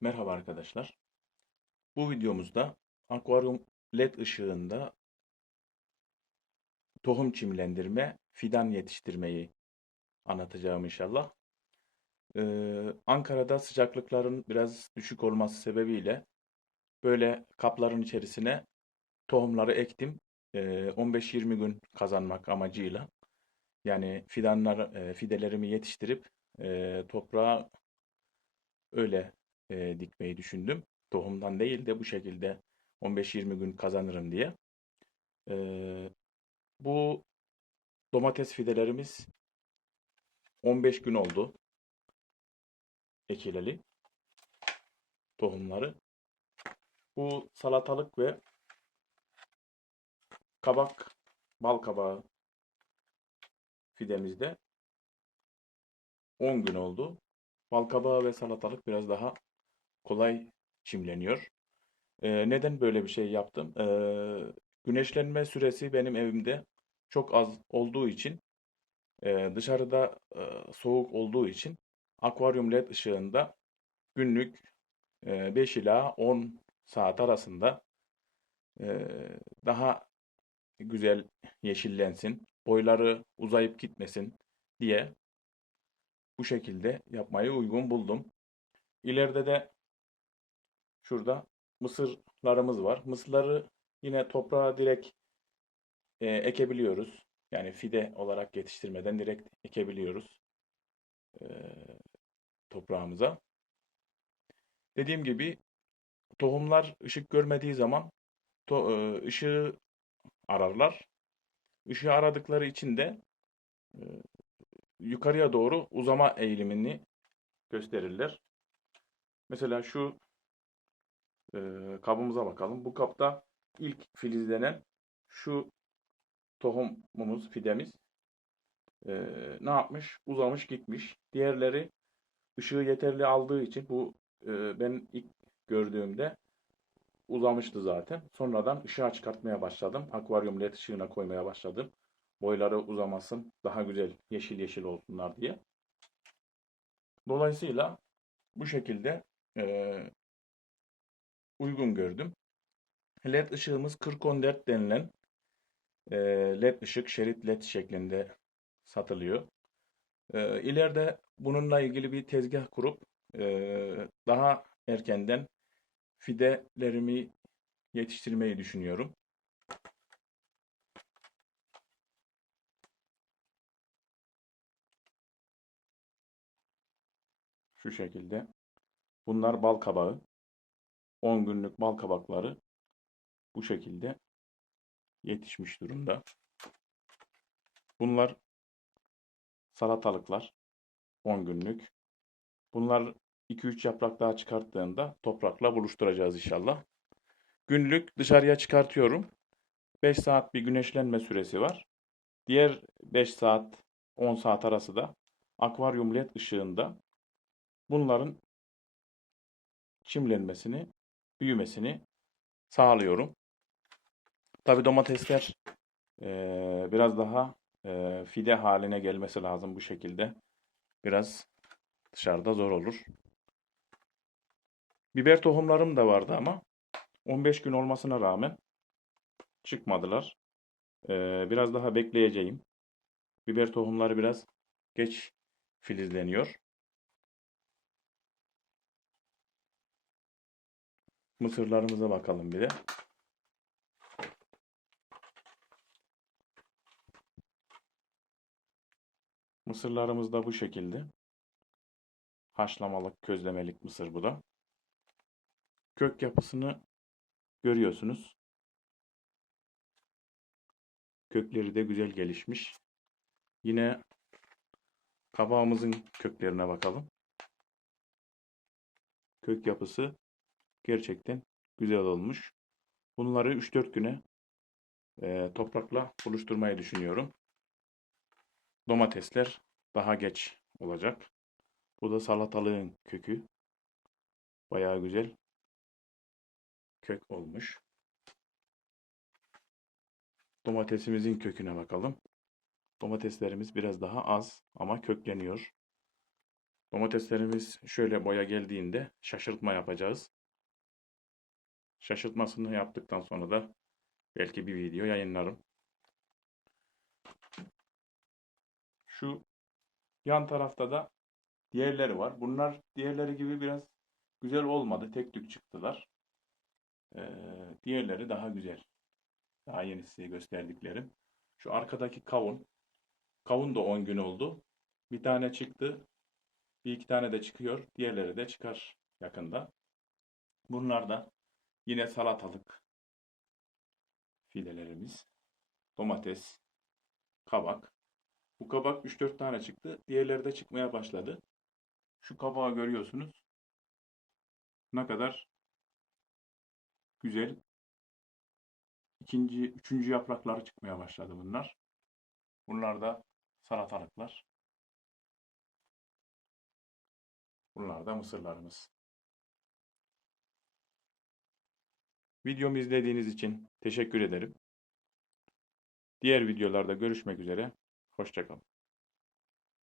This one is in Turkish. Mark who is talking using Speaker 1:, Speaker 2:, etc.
Speaker 1: Merhaba arkadaşlar. Bu videomuzda akvaryum led ışığında tohum çimlendirme, fidan yetiştirmeyi anlatacağım inşallah. Ee, Ankara'da sıcaklıkların biraz düşük olması sebebiyle böyle kapların içerisine tohumları ektim. Ee, 15-20 gün kazanmak amacıyla. Yani fidanlar, e, fidelerimi yetiştirip e, toprağa öyle e, dikmeyi düşündüm. Tohumdan değil de bu şekilde 15-20 gün kazanırım diye. E, bu domates fidelerimiz 15 gün oldu ekileli tohumları. Bu salatalık ve kabak, bal kabağı fidemizde 10 gün oldu. Bal kabağı ve salatalık biraz daha kolay çimleniyor. Ee, neden böyle bir şey yaptım? Ee, güneşlenme süresi benim evimde çok az olduğu için e, dışarıda e, soğuk olduğu için akvaryum led ışığında günlük e, 5 ila 10 saat arasında e, daha güzel yeşillensin, boyları uzayıp gitmesin diye bu şekilde yapmayı uygun buldum. İleride de şurada mısırlarımız var. Mısırları yine toprağa direkt e, ekebiliyoruz. Yani fide olarak yetiştirmeden direkt ekebiliyoruz e, toprağımıza. Dediğim gibi tohumlar ışık görmediği zaman to, e, ışığı ararlar. Işığı aradıkları için de e, yukarıya doğru uzama eğilimini gösterirler. Mesela şu e, kabımıza bakalım. Bu kapta ilk filizlenen şu tohumumuz, fidemiz e, ne yapmış? Uzamış gitmiş. Diğerleri ışığı yeterli aldığı için bu e, ben ilk gördüğümde uzamıştı zaten. Sonradan ışığa çıkartmaya başladım. Akvaryum led ışığına koymaya başladım. Boyları uzamasın, daha güzel yeşil yeşil olsunlar diye. Dolayısıyla bu şekilde e, uygun gördüm. LED ışığımız 4014 denilen e, LED ışık şerit LED şeklinde satılıyor. E, ileride bununla ilgili bir tezgah kurup e, daha erkenden fidelerimi yetiştirmeyi düşünüyorum. Şu şekilde. Bunlar bal kabağı. 10 günlük bal kabakları bu şekilde yetişmiş durumda. Bunlar salatalıklar 10 günlük. Bunlar 2-3 yaprak daha çıkarttığında toprakla buluşturacağız inşallah. Günlük dışarıya çıkartıyorum. 5 saat bir güneşlenme süresi var. Diğer 5 saat 10 saat arası da akvaryum led ışığında bunların çimlenmesini, büyümesini sağlıyorum. Tabi domatesler e, biraz daha e, fide haline gelmesi lazım bu şekilde. Biraz dışarıda zor olur. Biber tohumlarım da vardı ama 15 gün olmasına rağmen çıkmadılar. E, biraz daha bekleyeceğim. Biber tohumları biraz geç filizleniyor. Mısırlarımıza bakalım bir de. Mısırlarımız da bu şekilde. Haşlamalık, közlemelik mısır bu da. Kök yapısını görüyorsunuz. Kökleri de güzel gelişmiş. Yine kabağımızın köklerine bakalım. Kök yapısı gerçekten güzel olmuş. Bunları 3-4 güne e, toprakla buluşturmayı düşünüyorum. Domatesler daha geç olacak. Bu da salatalığın kökü. Bayağı güzel kök olmuş. Domatesimizin köküne bakalım. Domateslerimiz biraz daha az ama kökleniyor. Domateslerimiz şöyle boya geldiğinde şaşırtma yapacağız. Şaşırtmasını yaptıktan sonra da belki bir video yayınlarım. Şu yan tarafta da diğerleri var. Bunlar diğerleri gibi biraz güzel olmadı. Tek tük çıktılar. Ee, diğerleri daha güzel. Daha yeni size gösterdiklerim. Şu arkadaki kavun. Kavun da 10 gün oldu. Bir tane çıktı. Bir iki tane de çıkıyor. Diğerleri de çıkar yakında. Bunlar da yine salatalık fidelerimiz. Domates, kabak. Bu kabak 3-4 tane çıktı. Diğerleri de çıkmaya başladı. Şu kabağı görüyorsunuz. Ne kadar güzel. İkinci, üçüncü yaprakları çıkmaya başladı bunlar. Bunlar da salatalıklar. Bunlar da mısırlarımız. Videomu izlediğiniz için teşekkür ederim. Diğer videolarda görüşmek üzere. Hoşçakalın.